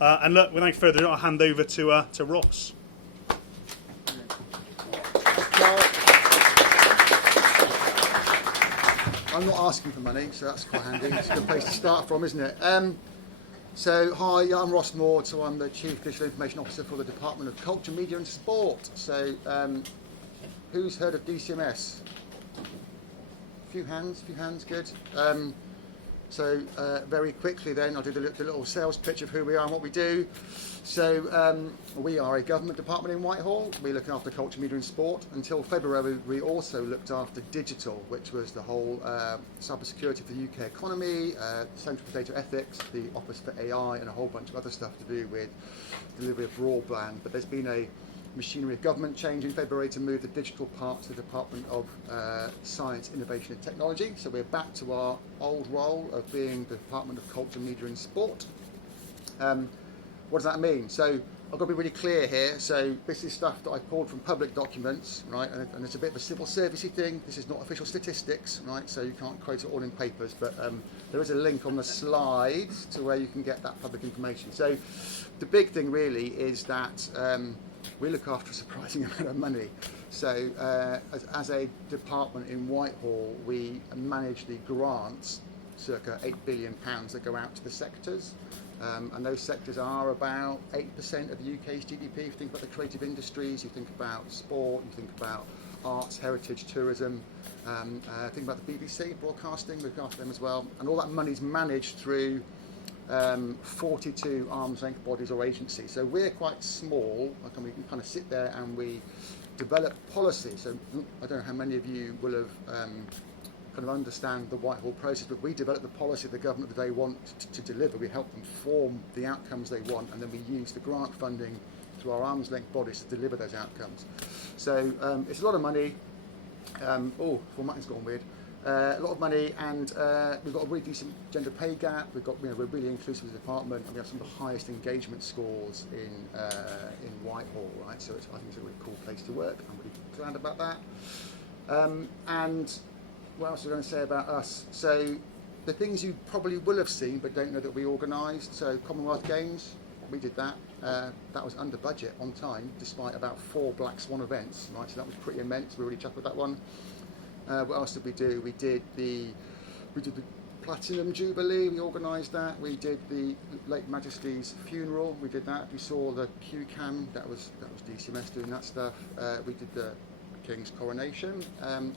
And look, without further ado, I'll hand over to Ross. I'm not asking for money, so that's quite handy. It's a good place to start from, isn't it? So, hi, I'm Ross Maude, so I'm the Chief Digital Information Officer for the Department of Culture, Media and Sport. So, who's heard of DCMS? A few hands, good. Very quickly then, I'll do the little sales pitch of who we are and what we do. So we are a government department in Whitehall. We look after culture, media and sport. Until February, we also looked after digital, which was the whole cybersecurity for the UK economy, Centre for Data Ethics, the Office for AI, and a whole bunch of other stuff to do with delivery of broadband. But there's been a machinery of government change in February to move the digital part to the Department of Science, Innovation and Technology. So we're back to our old role of being the Department of Culture, Media and Sport. What does that mean? So I've got to be really clear here. So this is stuff that I pulled from public documents, right? And it's a bit of a civil servicey thing. This is not official statistics, right? So you can't quote it all in papers, but there is a link on the slide to where you can get that public information. So the big thing really is that we look after a surprising amount of money. So as a department in Whitehall, we manage the grants, circa £8 billion that go out to the sectors. And those sectors are about 8% of the UK's GDP. If you think about the creative industries, you think about sport, you think about arts, heritage, tourism, think about the BBC, broadcasting, look after them as well. And all that money is managed through 42 arm's length bodies or agencies. So we're quite small, and we can kind of sit there and we develop policy. So I don't know how many of you will have kind of understand the Whitehall process, but we develop the policy of the government that they want to deliver. We help them form the outcomes they want, and then we use the grant funding through our arm's length bodies to deliver those outcomes. So it's a lot of money. Formatting's gone weird. A lot of money, and we've got a really decent gender pay gap. We're really inclusive as a department, and we have some of the highest engagement scores in Whitehall, right? So I think it's a really cool place to work. I'm really glad about that. And what else are we going to say about us? So the things you probably will have seen but don't know that we organised. So Commonwealth Games, we did that. That was under budget, on time, despite about 4 Black Swan events, right? So that was pretty immense. We're really chuffed with that one. What else did we do? We did the Platinum Jubilee. We organised that. We did the late Majesty's funeral. We did that. We saw the QCAM. That was DCMS doing that stuff. We did the King's coronation,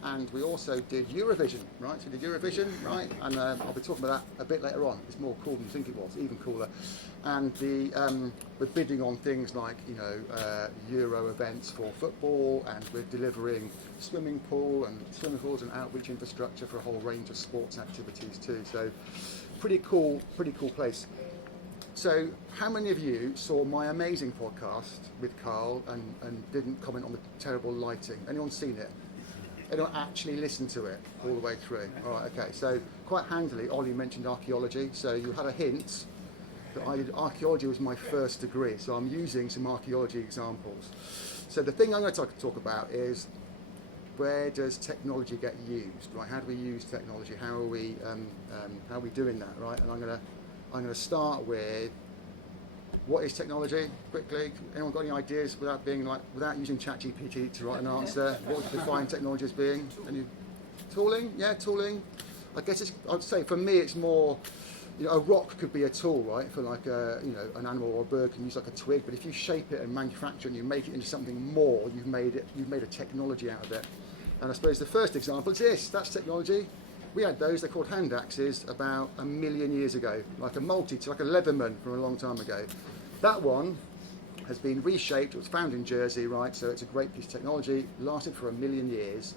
and we also did Eurovision, right? So we did Eurovision, right? And I'll be talking about that a bit later on. It's more cool than you think it was, even cooler. And we're bidding on things like, Euro events for football, and we're delivering swimming pools and outreach infrastructure for a whole range of sports activities too. So pretty cool place. So how many of you saw my amazing podcast with Carl and didn't comment on the terrible lighting? Anyone seen it? Anyone actually listened to it all the way through? All right, okay. So quite handily, Ollie mentioned archaeology. So you had a hint that archaeology was my first degree. So I'm using some archaeology examples. So the thing I'm going to talk about is, where does technology get used, right? How do we use technology? How are we doing that, right? And I'm going to start with, what is technology? Quickly, anyone got any ideas without using ChatGPT to write an answer? What would you define technology as being? Any tooling? Yeah, tooling. I guess I'd say for me it's more, a rock could be a tool, right? For like an animal or a bird can use like a twig, but if you shape it and manufacture it and you make it into something more, you've made a technology out of it. And I suppose the first example is this. That's technology. We had those, they're called hand axes, about 1 million years ago, like a like a Leatherman from a long time ago. That one has been reshaped. It was found in Jersey, right? So it's a great piece of technology, lasted for 1 million years.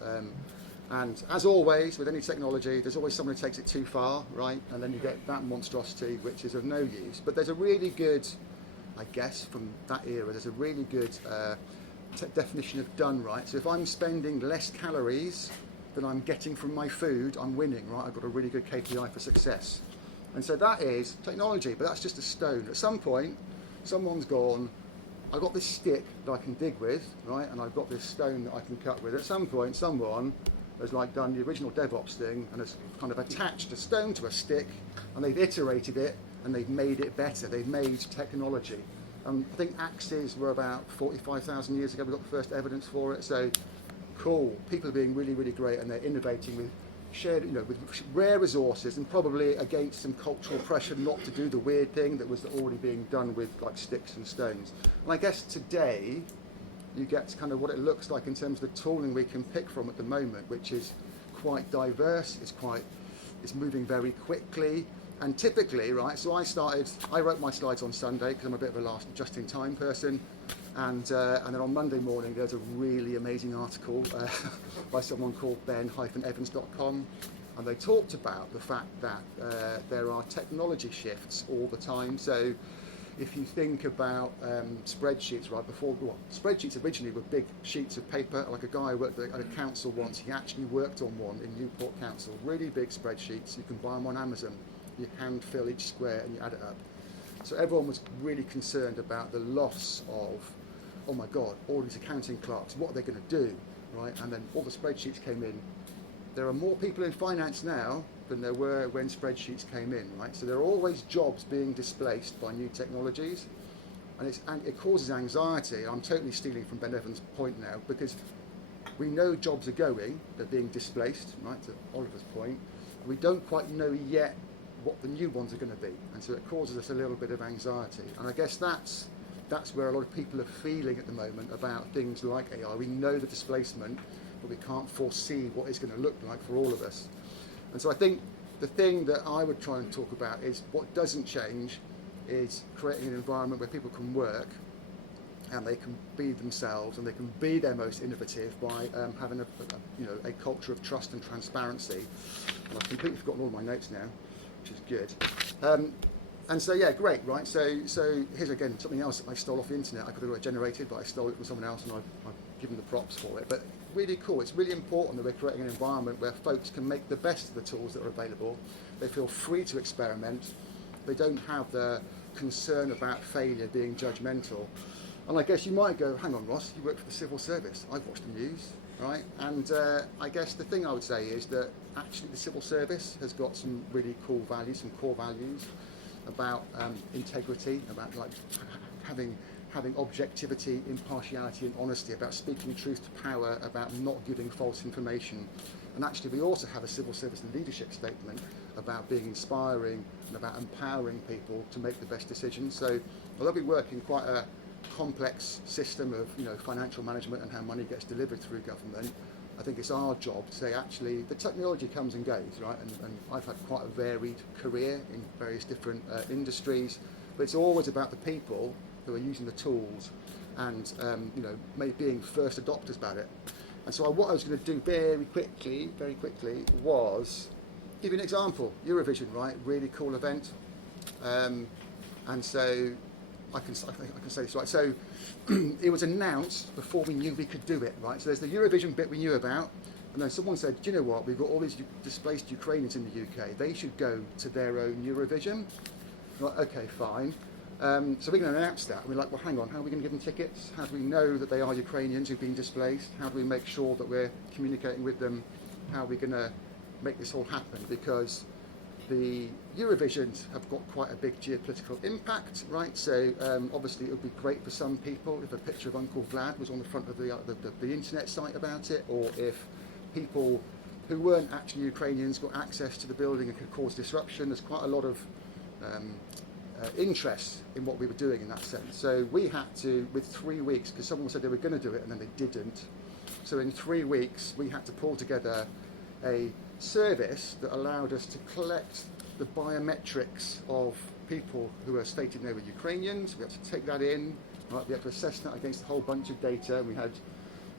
And as always, with any technology, there's always someone who takes it too far, right? And then you get that monstrosity, which is of no use. But there's a really good, I guess, from that era, there's a really good definition of done right. So if I'm spending less calories than I'm getting from my food, I'm winning, right? I've got a really good KPI for success. And so that is technology, but that's just a stone. At some point, someone's gone, I've got this stick that I can dig with, right? And I've got this stone that I can cut with. At some point, someone has done the original DevOps thing and has kind of attached a stone to a stick, and they've iterated it and they've made it better. They've made technology. I think axes were about 45,000 years ago. We got the first evidence for it. So cool. People are being really, really great, and they're innovating with shared, with rare resources, and probably against some cultural pressure not to do the weird thing that was already being done with like sticks and stones. And I guess today you get to kind of what it looks like in terms of the tooling we can pick from at the moment, which is quite diverse. It's moving very quickly. And typically, right, so I wrote my slides on Sunday because I'm a bit of a last just-in-time person, and then on Monday morning there's a really amazing article by someone called ben-evans.com, and they talked about the fact that there are technology shifts all the time. So if you think about spreadsheets, right, spreadsheets originally were big sheets of paper. Like a guy I worked at a council once, he actually worked on one in Newport Council, really big spreadsheets. You can buy them on Amazon. You hand fill each square and you add it up. So everyone was really concerned about the loss of, oh my God, all these accounting clerks, what are they going to do, right? And then all the spreadsheets came in. There are more people in finance now than there were when spreadsheets came in, right? So there are always jobs being displaced by new technologies, and it causes anxiety. I'm totally stealing from Ben Evans' point now, because we know jobs are going, they're being displaced, right, to Oliver's point. We don't quite know yet what the new ones are going to be, and so it causes us a little bit of anxiety. And I guess that's where a lot of people are feeling at the moment about things like AI. We know the displacement, but we can't foresee what it's going to look like for all of us. And so I think the thing that I would try and talk about is what doesn't change is creating an environment where people can work and they can be themselves and they can be their most innovative by having a culture of trust and transparency. And I've completely forgotten all my notes now, which is good. And so, yeah, great, right? So here's again something else I stole off the internet. I could have got it generated, but I stole it from someone else, and I've given the props for it. But really cool. It's really important that we're creating an environment where folks can make the best of the tools that are available. They feel free to experiment. They don't have the concern about failure being judgmental. And I guess you might go, hang on, Ross, you work for the civil service. I've watched the news, right? And I guess the thing I would say is that actually the civil service has got some really cool values, some core values about integrity, about like having objectivity, impartiality and honesty, about speaking truth to power, about not giving false information. And actually we also have a civil service leadership statement about being inspiring and about empowering people to make the best decisions. So although we work in quite a complex system of financial management and how money gets delivered through government, I think it's our job to say actually the technology comes and goes, right? And I've had quite a varied career in various different industries, but it's always about the people who are using the tools and maybe being first adopters about it. And so what I was going to do very quickly was give you an example. Eurovision, right? Really cool event. And so I can say this, right? So it was announced before we knew we could do it, right? So there's the Eurovision bit we knew about, and then someone said, do you know what? We've got all these displaced Ukrainians in the UK. They should go to their own Eurovision. Like, okay, fine. So we're going to announce that. We're like, well, hang on, how are we going to give them tickets? How do we know that they are Ukrainians who've been displaced? How do we make sure that we're communicating with them? How are we going to make this all happen? Because the Eurovisions have got quite a big geopolitical impact, right? So obviously it would be great for some people if a picture of Uncle Vlad was on the front of the internet site about it, or if people who weren't actually Ukrainians got access to the building and could cause disruption. There's quite a lot of interest in what we were doing in that sense. So we had to, with 3 weeks, because someone said they were going to do it and then they didn't. So in 3 weeks, we had to pull together a service that allowed us to collect the biometrics of people who are stating they were Ukrainians. We had to take that in, right? We had to assess that against a whole bunch of data. We had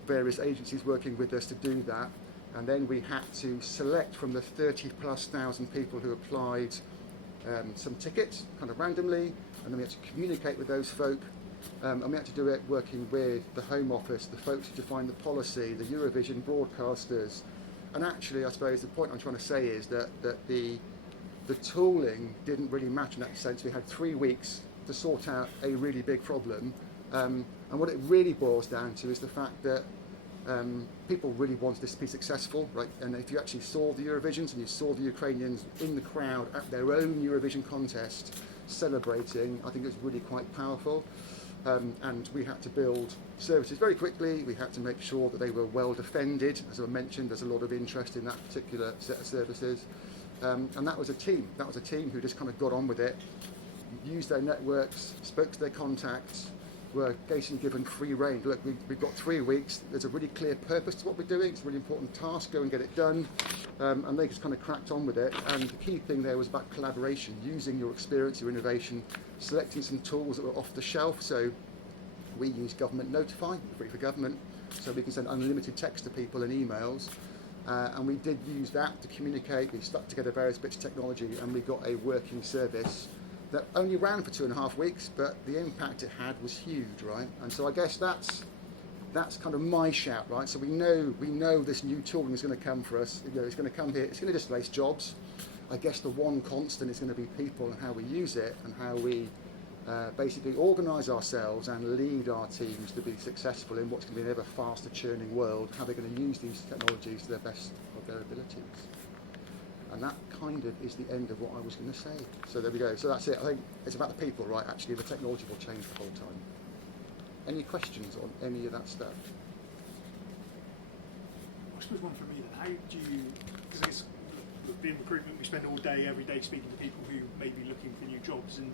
various agencies working with us to do that. And then we had to select from the 30,000+ people who applied some tickets, kind of randomly, and then we had to communicate with those folk. And we had to do it working with the Home Office, the folks who define the policy, the Eurovision broadcasters. And actually, I suppose the point I'm trying to say is that the tooling didn't really matter in that sense. We had 3 weeks to sort out a really big problem. And what it really boils down to is the fact that people really wanted this to be successful, right? And if you actually saw the Eurovisions and you saw the Ukrainians in the crowd at their own Eurovision contest, celebrating, I think it was really quite powerful. And we had to build services very quickly. We had to make sure that they were well defended. As I mentioned, there's a lot of interest in that particular set of services. And that was a team. That was a team who just kind of got on with it, used their networks, spoke to their contacts, were basically given free rein. Look, we've got 3 weeks. There's a really clear purpose to what we're doing. It's a really important task. Go and get it done. And they just kind of cracked on with it. And the key thing there was about collaboration, using your experience, your innovation, selecting some tools that were off the shelf. So we use Government Notify, free for government, so we can send unlimited text to people and emails. And we did use that to communicate. We stuck together various bits of technology, and we got a working service that only ran for 2.5 weeks, but the impact it had was huge, right? And so I guess that's kind of my shout, right? So we know this new tooling is going to come for us. You know, it's going to come here. It's going to displace jobs. I guess the one constant is going to be people and how we use it and how we basically organise ourselves and lead our teams to be successful in what's going to be an ever faster churning world. How they're going to use these technologies to the best of their abilities. And that kind of is the end of what I was going to say. So there we go. So that's it. I think it's about the people, right? Actually, the technology will change the whole time. Any questions on any of that stuff? I suppose one for me then, how do you, because I guess in recruitment we spend all day, every day speaking to people who may be looking for new jobs, and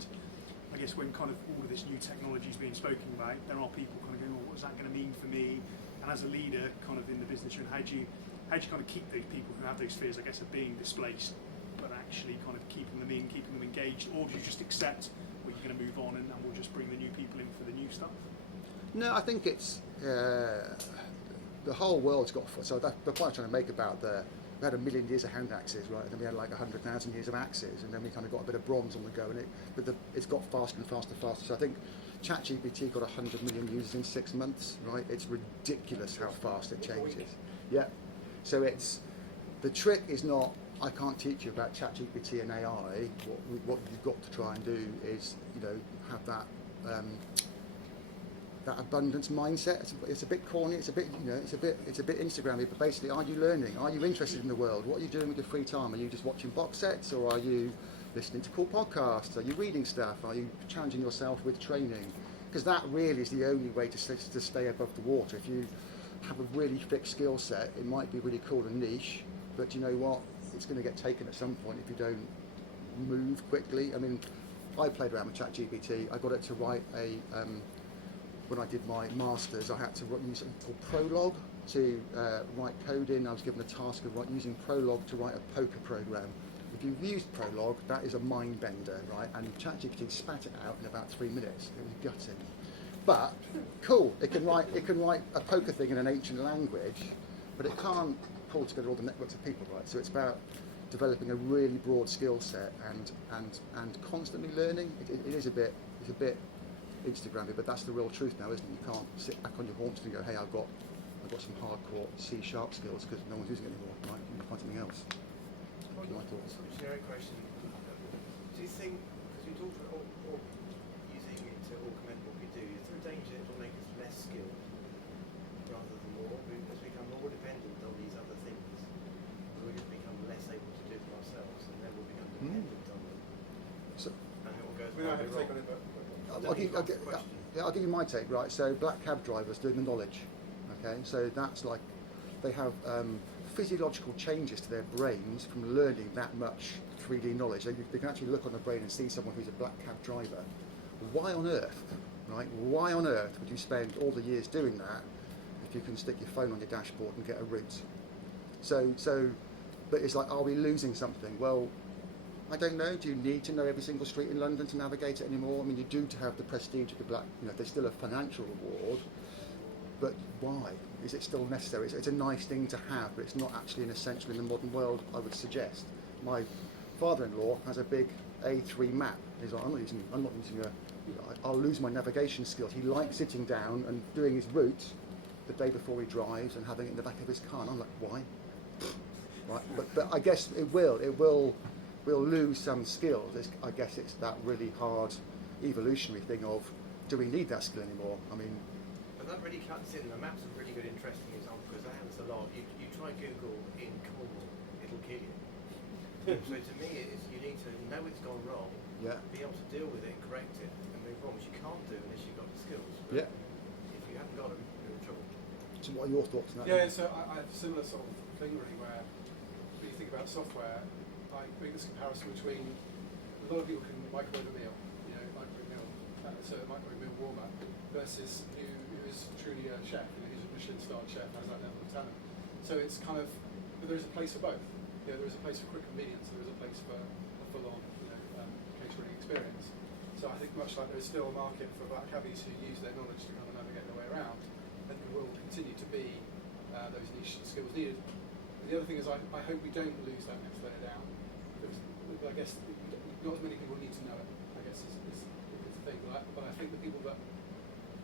I guess when kind of all of this new technology is being spoken about, there are people kind of going, well, what's that going to mean for me? And as a leader kind of in the business, and how do you kind of keep those people who have those fears, I guess, of being displaced, but actually kind of keeping them in, keeping them engaged, or do you just accept, well, you're going to move on and we'll just bring the new people in for the new stuff? No, I think it's the whole world's got. So the point I'm trying to make about we had 1 million years of hand axes, right? And then we had like 100,000 years of axes, and then we kind of got a bit of bronze on the go, and it's got faster and faster and faster. So I think ChatGPT got 100 million users in 6 months, right? It's ridiculous how fast it changes. Yeah. So the trick is not, I can't teach you about ChatGPT and AI. What you've got to try and do is, have that abundance mindset. It's a bit corny. It's a bit, it's a bit Instagrammy. But basically, are you learning? Are you interested in the world? What are you doing with your free time? Are you just watching box sets, or are you listening to cool podcasts? Are you reading stuff? Are you challenging yourself with training? Because that really is the only way to stay above the water. If you have a really fixed skill set, it might be really cool and niche, but you know what? It's going to get taken at some point if you don't move quickly. I mean, I played around with ChatGPT. I got it to write when I did my masters, I had to use something called Prolog to write code in. I was given a task of using Prolog to write a poker program. If you've used Prolog, that is a mind bender, right? And ChatGPT spat it out in about 3 minutes. It was gutting. But cool, it can write a poker thing in an ancient language, but it can't pull together all the networks of people, right? So it's about developing a really broad skill set and constantly learning. It is a bit Instagrammy, but that's the real truth now, isn't it? You can't sit back on your haunches and go, hey, I've got some hardcore C# skills, because no one's using it anymore, right? You can find something else. My thoughts. Generic question. Do you think, because we talked about using it to augment what we do, is there a danger it will make us less skilled rather than more? As we become more dependent on these other things, we're going to become less able to do them ourselves, and then we'll become dependent on them. So, and it will go We don't have to take on it, but I'll give you my take, right? So black cab drivers doing the knowledge, okay? So that's like, they have physiological changes to their brains from learning that much 3D knowledge. They can actually look on the brain and see someone who's a black cab driver. Why on earth, right? Why on earth would you spend all the years doing that if you can stick your phone on your dashboard and get a route? But it's like, are we losing something? Well, I don't know. Do you need to know every single street in London to navigate it anymore? I mean, you do to have the prestige of the black, there's still a financial reward, but why? Is it still necessary? It's a nice thing to have, but it's not actually an essential in the modern world, I would suggest. My father-in-law has a big A3 map. He's like, I'm not using I'll lose my navigation skills. He likes sitting down and doing his route the day before he drives and having it in the back of his car. And I'm like, why? Right, but I guess we'll lose some skills. I guess it's that really hard evolutionary thing of, do we need that skill anymore? I mean, but that really cuts in. The map's a really good, interesting example, because that happens a lot. You try Google in Cornwall, it'll kill you. So to me, you need to know it's gone wrong, be able to deal with it and correct it and move on, which you can't do unless you've got the skills. But if you haven't got them, you're in trouble. So what are your thoughts on that? Yeah, so I have a similar sort of thing really, where when you think about software, I make this comparison between a lot of people can microwave a meal, so a microwave meal warmer, versus who is truly a chef, who's a Michelin-starred chef, has that level of talent. So it's kind of, but there is a place for both. There is a place for quick convenience, there is a place for a full-on catering experience. So I think much like there is still a market for black cabbies who use their knowledge to kind of navigate their way around, and there will continue to be those niche skills needed. And the other thing is I hope we don't lose that next layer down, because I guess not as many people need to know it, I guess is the thing. But I think the people that,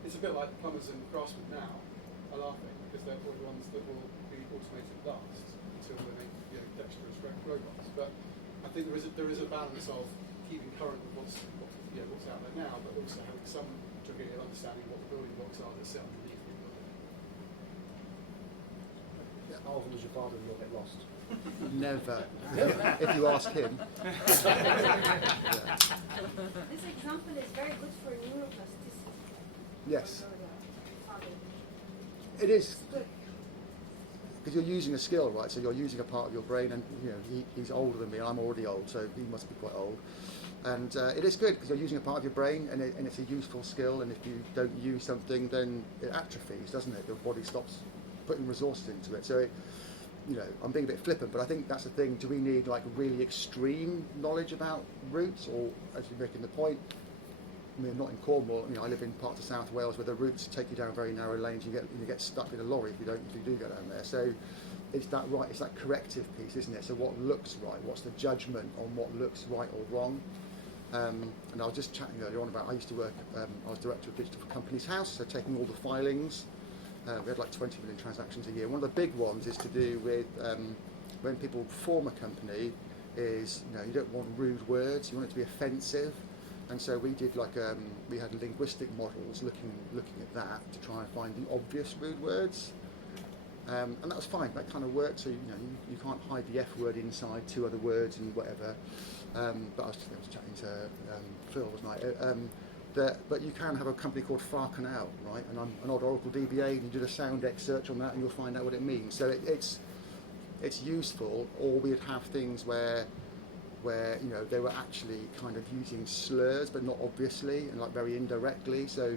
it's a bit like plumbers and craftsmen now are laughing because they're the ones that will be automated last until they make dexterous robots. But I think there is a balance of keeping current with what's out there now, but also having some degree of understanding what the building blocks are that sit underneath the building. How often does your father-in-law get lost? Never. If you ask him. This example is very good for neuroplasticity. Yes. Father. It is. Good. Because you're using a skill, right? So you're using a part of your brain, and he's older than me. I'm already old, so he must be quite old. And it is good because you're using a part of your brain, and it's a useful skill. And if you don't use something, then it atrophies, doesn't it? Your body stops putting resources into it. So, I'm being a bit flippant, but I think that's the thing. Do we need like really extreme knowledge about routes, or as you're making the point? I mean, not in Cornwall. I live in parts of South Wales where the routes take you down very narrow lanes. You get stuck in a lorry if you do go down there. So it's that corrective piece, isn't it? So what looks right? What's the judgment on what looks right or wrong? And I was just chatting earlier on about I used to work. I was director of digital for Companies House, so taking all the filings. We had like 20 million transactions a year. One of the big ones is to do with when people form a company. Is you don't want rude words. You want it to be offensive. And so we did we had linguistic models looking at that to try and find the obvious rude words, and that was fine. That kind of worked. So you can't hide the F word inside two other words and whatever. But I was chatting to Phil, wasn't I? But you can have a company called Farcanal, right? And I'm an old Oracle DBA, and you do the SoundX search on that, and you'll find out what it means. So it's useful. Or we'd have things where they were actually kind of using slurs, but not obviously, and like very indirectly. So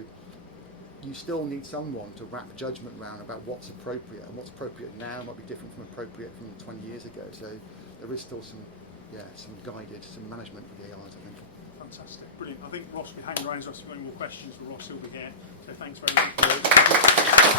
you still need someone to wrap judgment around about what's appropriate, and what's appropriate now might be different from appropriate from 20 years ago. So there is still some management with the AIs, I think. Fantastic, brilliant. I think Ross will be hanging around, so if you've got any more questions for Ross, he'll be here. So thanks very much.